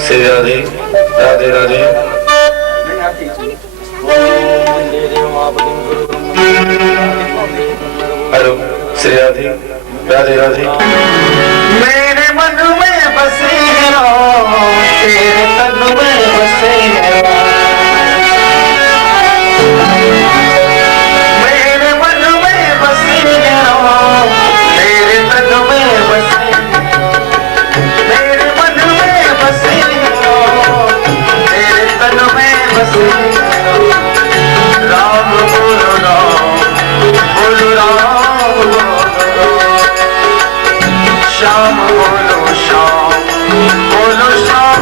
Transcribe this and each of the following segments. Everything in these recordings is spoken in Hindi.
श्री राधे राधे राधे। हेलो श्री राधे राधे राधे। मेरे मन में बसे हो, तेरे तन में बसे हो। मेरे मन में बसे हो, तेरे तन में बसे। मेरे मन में बसे हो, तेरे तन में बसे। राम बोलो राम, बोलो राम बोलो राम। श्याम बोलो श्याम, बोलो श्याम।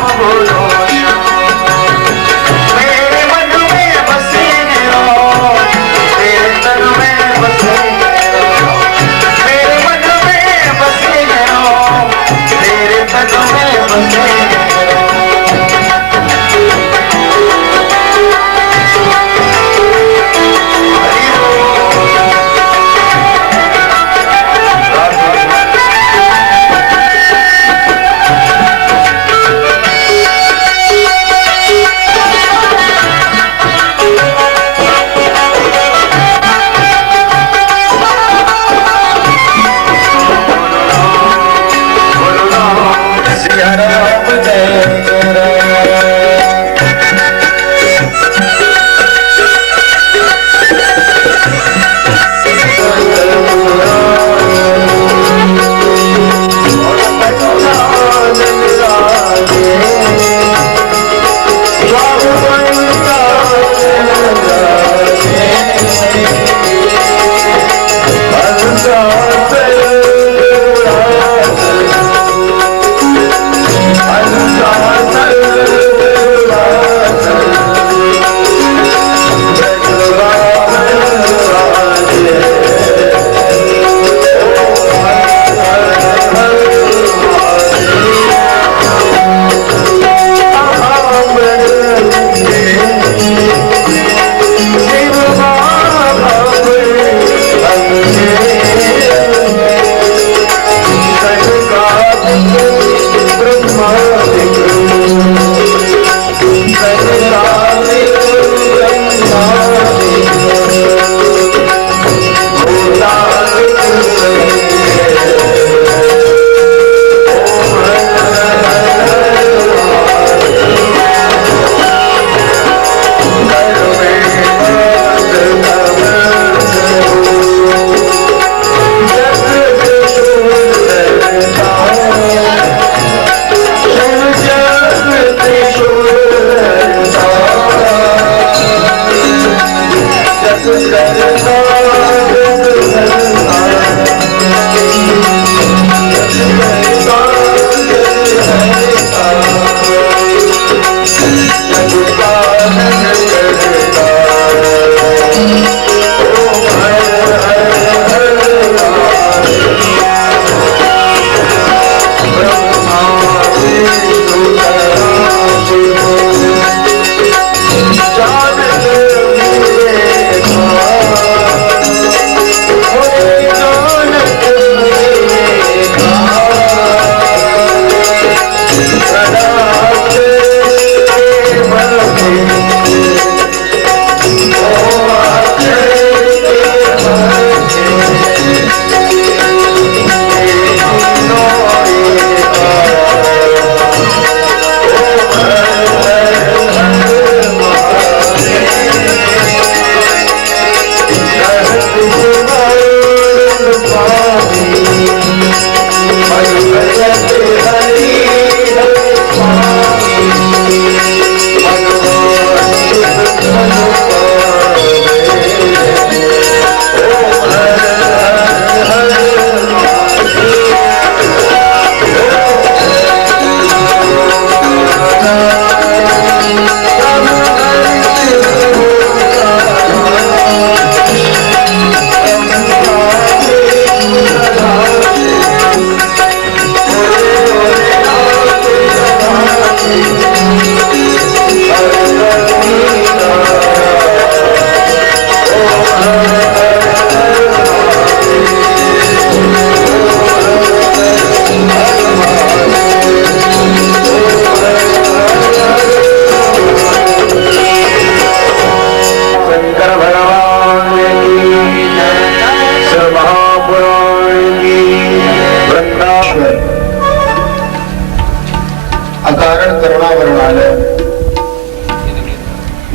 अकारण करुणा वरुणालय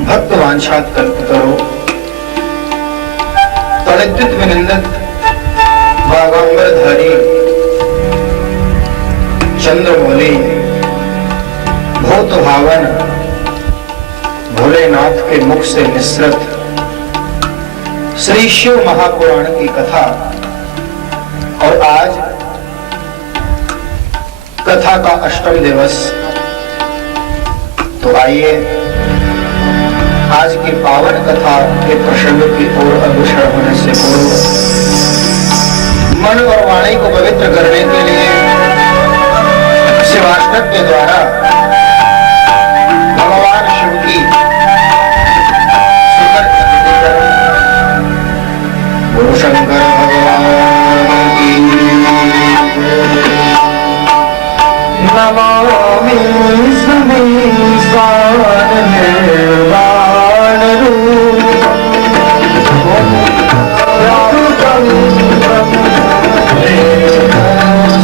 भक्त वांछात कल्पतरो तड़िद्युत विनिंदित बागांबरधारी चंद्रमौली भूत भावन भोलेनाथ के मुख से निसृत श्री शिव महापुराण की कथा। और आज कथा का अष्टम दिवस, तो आइए आज की पावन कथा के प्रसंग की ओर अग्रसर होने से पूर्व मन और वाणी को पवित्र करने के लिए शिवाष्टक के द्वारा भगवान शिव की सुंदर गुरु शंकर भगवान की नमामि समीसान निर्वाण रूपम रघुपम कल्याण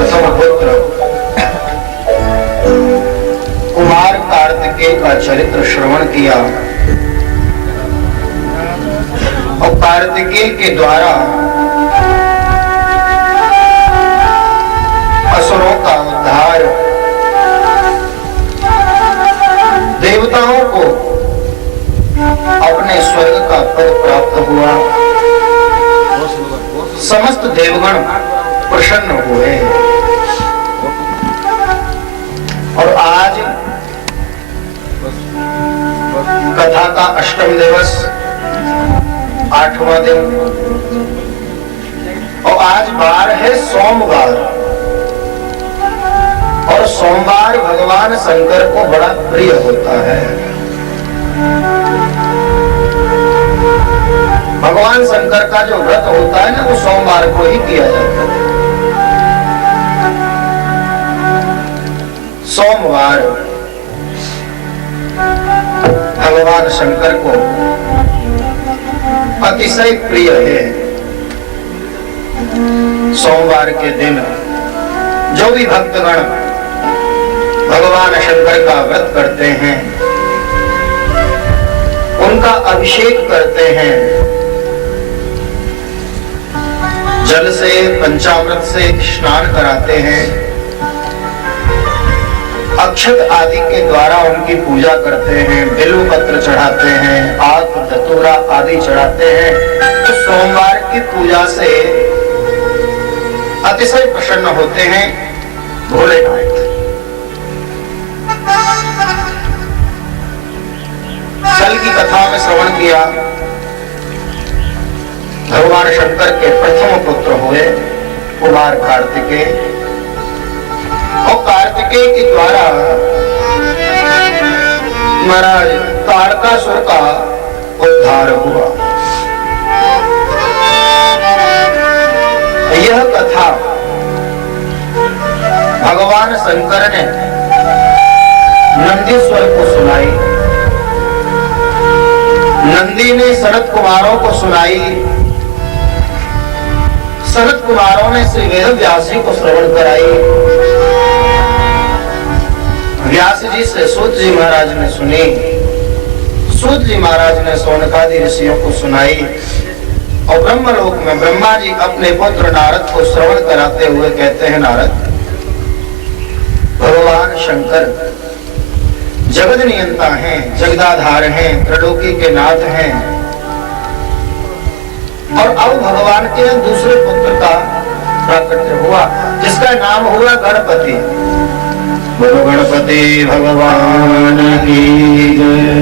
प्रथम पुत्र कुमार कार्तिकेय का चरित्र श्रवण किया और कार्तिकेय के द्वारा असुरों का उद्धार, देवताओं को अपने स्वर्ग का पद प्राप्त हुआ, समस्त देवगण प्रसन्न हुए। और आज कथा का अष्टम दिवस, 8वां दिन, और आज वार है सोमवार। और सोमवार भगवान शंकर को बड़ा प्रिय होता है। भगवान शंकर का जो व्रत होता है ना, वो सोमवार को ही किया जाता है। सोमवार भगवान शंकर को अतिशय प्रिय है। सोमवार के दिन जो भी भक्तगण भगवान शंकर का व्रत करते हैं, उनका अभिषेक करते हैं, जल से पंचामृत से स्नान कराते हैं, अक्षत आदि के द्वारा उनकी पूजा करते हैं, बिल्व पत्र चढ़ाते हैं, आक धतूरा आदि चढ़ाते हैं। तो सोमवार की पूजा से अतिशय प्रसन्न होते हैं भोलेनाथ। कल की कथा में श्रवण किया, भगवान शंकर के प्रथम पुत्र हुए कुमार कार्तिकेय, और कार्तिकेय के द्वारा महाराज तारकासुर का उद्धार हुआ। यह कथा भगवान शंकर ने नंदीश्वर को सुनाई, नंदी ने सनत कुमारों को सुनाई, सनत कुमारों ने श्री वेद व्यास जी को श्रवण कराई, व्यास जी से सूत जी महाराज ने सुनी, सूत जी महाराज ने शौनकादि ऋषियों को सुनाई, और ब्रह्मलोक में ब्रह्मा जी अपने पुत्र नारद को श्रवण कराते हुए कहते हैं, नारद, भगवान शंकर जगत नियंता हैं, जगदाधार हैं, त्रिलोकी के नाथ हैं, और अब भगवान के दूसरे पुत्र का प्राकट्य हुआ, जिसका नाम हुआ गणपति। बोलो गणपति भगवान की जय।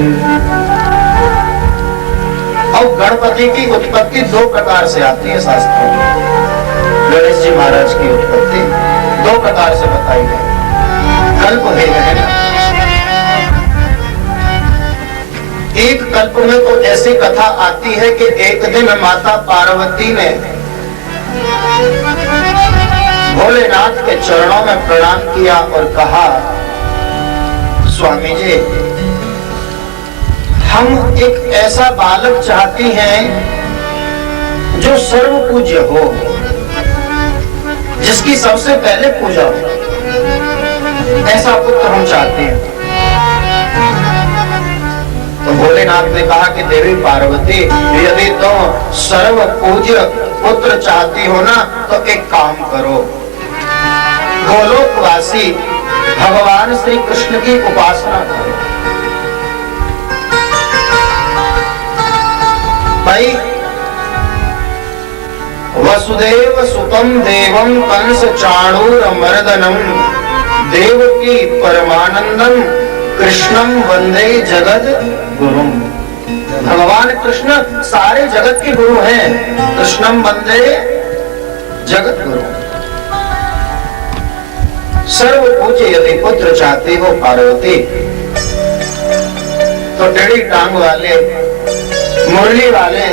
और गणपति की उत्पत्ति दो प्रकार से आती है शास्त्रों में। गणेश जी महाराज की उत्पत्ति दो प्रकार से बताई गई। कल्प भेद है ना, एक कल्प में तो ऐसी कथा आती है कि एक दिन माता पार्वती ने भोलेनाथ के चरणों में प्रणाम किया और कहा, स्वामी जी, हम एक ऐसा बालक चाहती हैं जो सर्व पूज्य हो, जिसकी सबसे पहले पूजा हो, ऐसा पुत्र हम चाहते हैं। तो भोलेनाथ ने कहा कि देवी पार्वती, यदि तुम सर्व पूज्य पुत्र चाहती हो ना, तो एक काम करो, गोलोकवासी भगवान श्री कृष्ण की उपासना करो। भाई, वसुदेव सुतम देवम कंस चाणूर मर्दनम देवकी परमानंदम कृष्णम वंदे जगत गुरुम। भगवान कृष्ण सारे जगत के गुरु हैं। कृष्णम वंदे जगत गुरु। सर्व पूज्य यदि पुत्र चाहती हो पार्वती, तो टेढ़ी टांग वाले, मुरली वाले,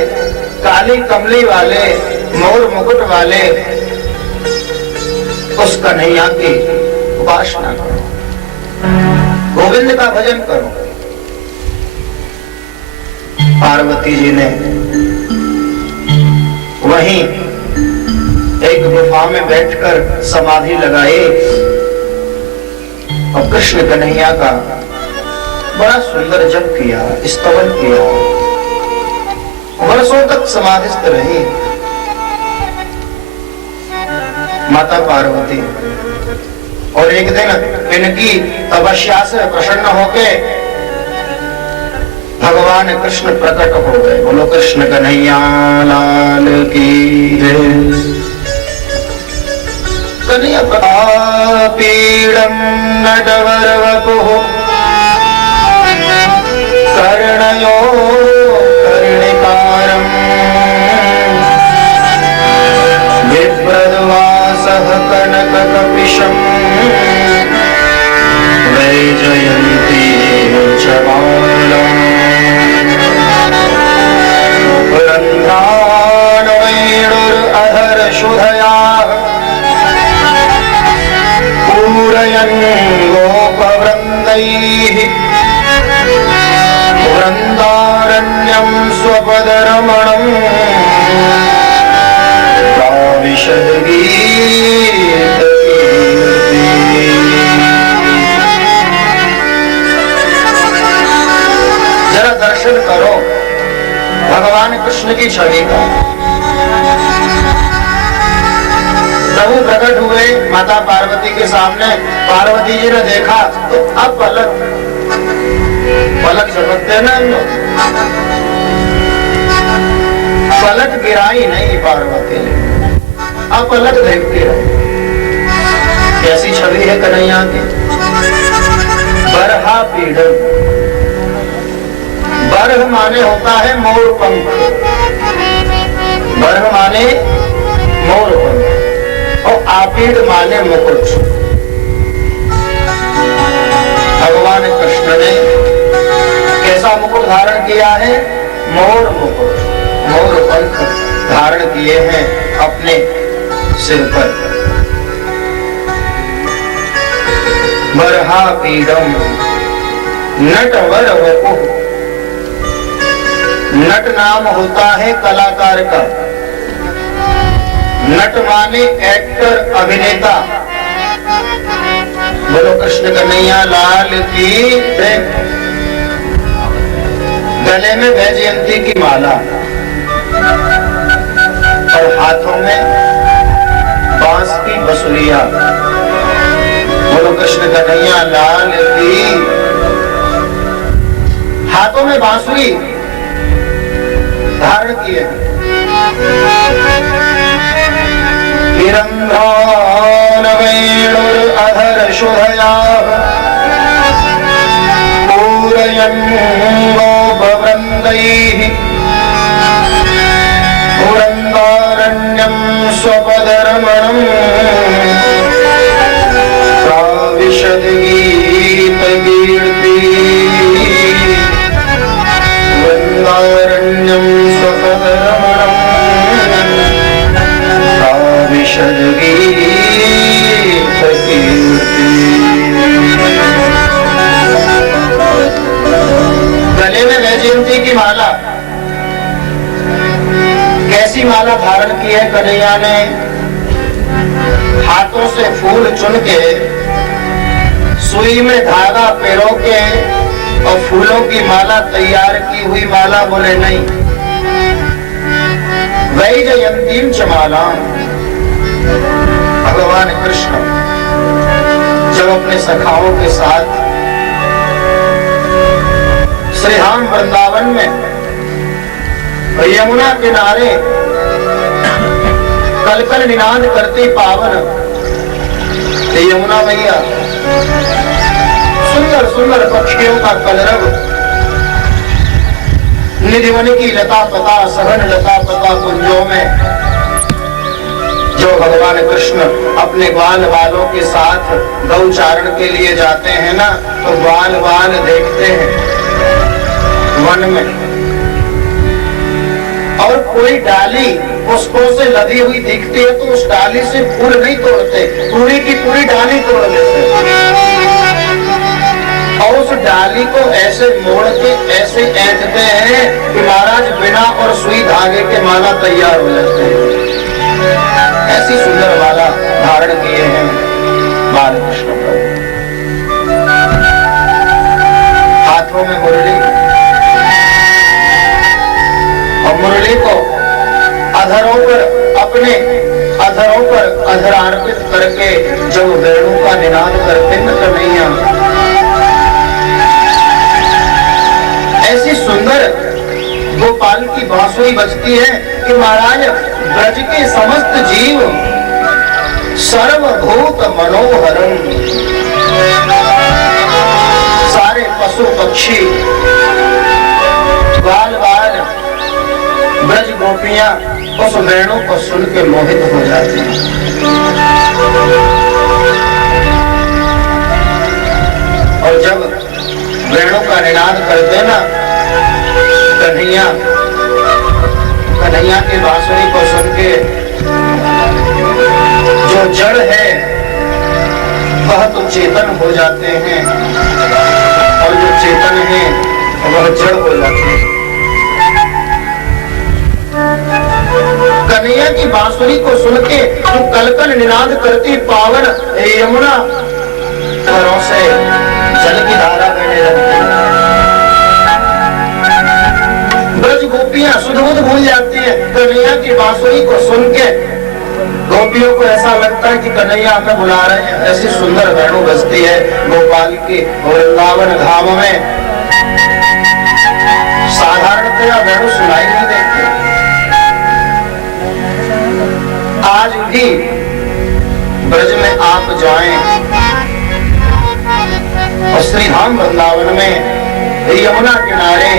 काली कमली वाले, मोर मुकुट वाले उस कन्हैया की उपासना करो, गोविंद का भजन करो। पार्वती जी ने वहीं एक गुफा में बैठकर समाधि लगाई और कृष्ण कन्हैया का बड़ा सुंदर जप किया, स्तवन किया, वर्षों तक समाधिस्थ रही माता पार्वती। और एक दिन इनकी तपस्या से प्रसन्न होके भगवान कृष्ण प्रकट हो गए। बोलो कृष्ण कन्हैया लाल की जय। कन्हैया पीड़म नटवर वपुः कर्णयो कर्णिकारम् विप्रद्वासः कनककपिशम् वैजयन्ती च मालाम् रन्ध्रान् वेणुरधरशुधयाः पूरयन् गोपवृन्दैः वृन्दारण्यं स्वपदरमणम् प्राविशद् गीतकीर्ति। जरा दर्शन करो भगवान कृष्ण की छवि का। प्रभु प्रकट हुए माता पार्वती के सामने। पार्वती जी ने देखा तो अब पलक झपकते ना हम लोग, पलक गिराई नहीं पार्वती ने, अब पलक देखती रही। कैसी छवि है कन्हैया की। बरहा पीड़म, बरह माने होता है मोर पंख, बरह माने मोर पंख और आपीड़ माने मुकुट। भगवान कृष्ण ने कैसा मुकुट धारण किया है? मोर मुकुट, मोर पंख धारण किए हैं अपने सिर पर। बरहा पीड़म नटवर वपुः, नट नाम होता है कलाकार का। नट माने एक्टर, अभिनेता। बोलो कृष्ण कन्हैया लाल की जय। गले में वैजयंती की माला और हाथों में बांस की बसुरिया। बोलो कृष्ण कन्हैया लाल की। हाथों में बांसुरी धारण किए। रन्ध्रान् वेणुरधरशुधयाः पूरयन् गोपवृन्दैः वृन्दारण्यं स्वपदरमणम् प्राविशद् गीतकीर्ति। वृन्दारण्यं स्वपदरमणम् प्राविशद् गीतकीर्ति। गले में वैजयंती की माला। कैसी माला धारण की है कन्हैया ने? हाथों से फूल चुन के सुई में धागा पेरो के और फूलों की माला तैयार की हुई माला। बोले नहीं, वैजयंतीं च मालाम्। भगवान कृष्ण जब अपने सखाओं के साथ श्रीधाम वृंदावन में यमुना किनारे कलकल निनाद करती पावन यमुना मैया, सुंदर सुंदर पक्षियों का कलरव, निधिवन की लता पता, सघन लता पता कुंजों में जो भगवान कृष्ण अपने ग्वाल बालों के साथ गौचारण के लिए जाते हैं ना, तो ग्वाल बाल देखते हैं वन में। और कोई डाली पुष्पों से लदी हुई दिखती है तो उस डाली से फूल नहीं तोड़ते, पूरी की पूरी डाली तोड़ देते और उस डाली को ऐसे मोड़ के ऐसे ऐंठते हैं कि महाराज बिना और सुई धागे के माला तैयार हो जाते हैं। ऐसी सुंदर माला धारण किए हैं बाल कृष्ण प्रभु। हाथों में मुरली, और मुरली को अधरों पर, अपने अधरों पर अधर अर्पित करके जब वेणु का निनाद करते न कन्हैया, ऐसी सुंदर गोपाल की बांसुरी बजती है कि महाराज ब्रज के समस्त जीव सर्वभूत मनोहरम, सारे पशु पक्षी बाल बाल ब्रज गोपियां उस वेणु को सुन के मोहित हो जाते हैं। और जब वेणु का निनाद करते ना कन्हैया, कन्हैया की बांसुरी को सुन के जो जड़ है वह तो चेतन हो जाते हैं, और जो चेतन है वह जड़ हो जाते हैं। कन्हैया की बांसुरी को सुन के जो कलकल निनाद करती पावन यमुना घरों से जल की धारा बहने लगती, ब्रज गोपियां सुध बुध भूल जाती है कन्हैया की बांसुरी को सुन के। गोपियों को ऐसा लगता है कि कन्हैया हमें बुला रहे हैं, ऐसी सुंदर वेणु बजती है गोपाल की वृंदावन धाम में। साधारणतया वेणु सुनाई नहीं देती। आज भी ब्रज में आप जाएं और श्री धाम वृंदावन में यमुना किनारे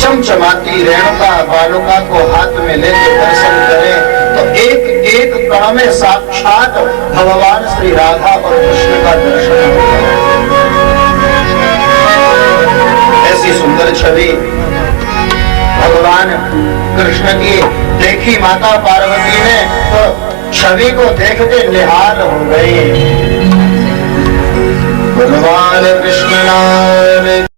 चमचमाती रेणुका बालुका को हाथ में लेकर दर्शन करें तो एक एक कण में साक्षात भगवान श्री राधा और कृष्ण का दर्शन होगा। ऐसी सुंदर छवि भगवान कृष्ण की देखी माता पार्वती ने तो छवि को देखते निहाल हो गई। भगवान कृष्ण नाम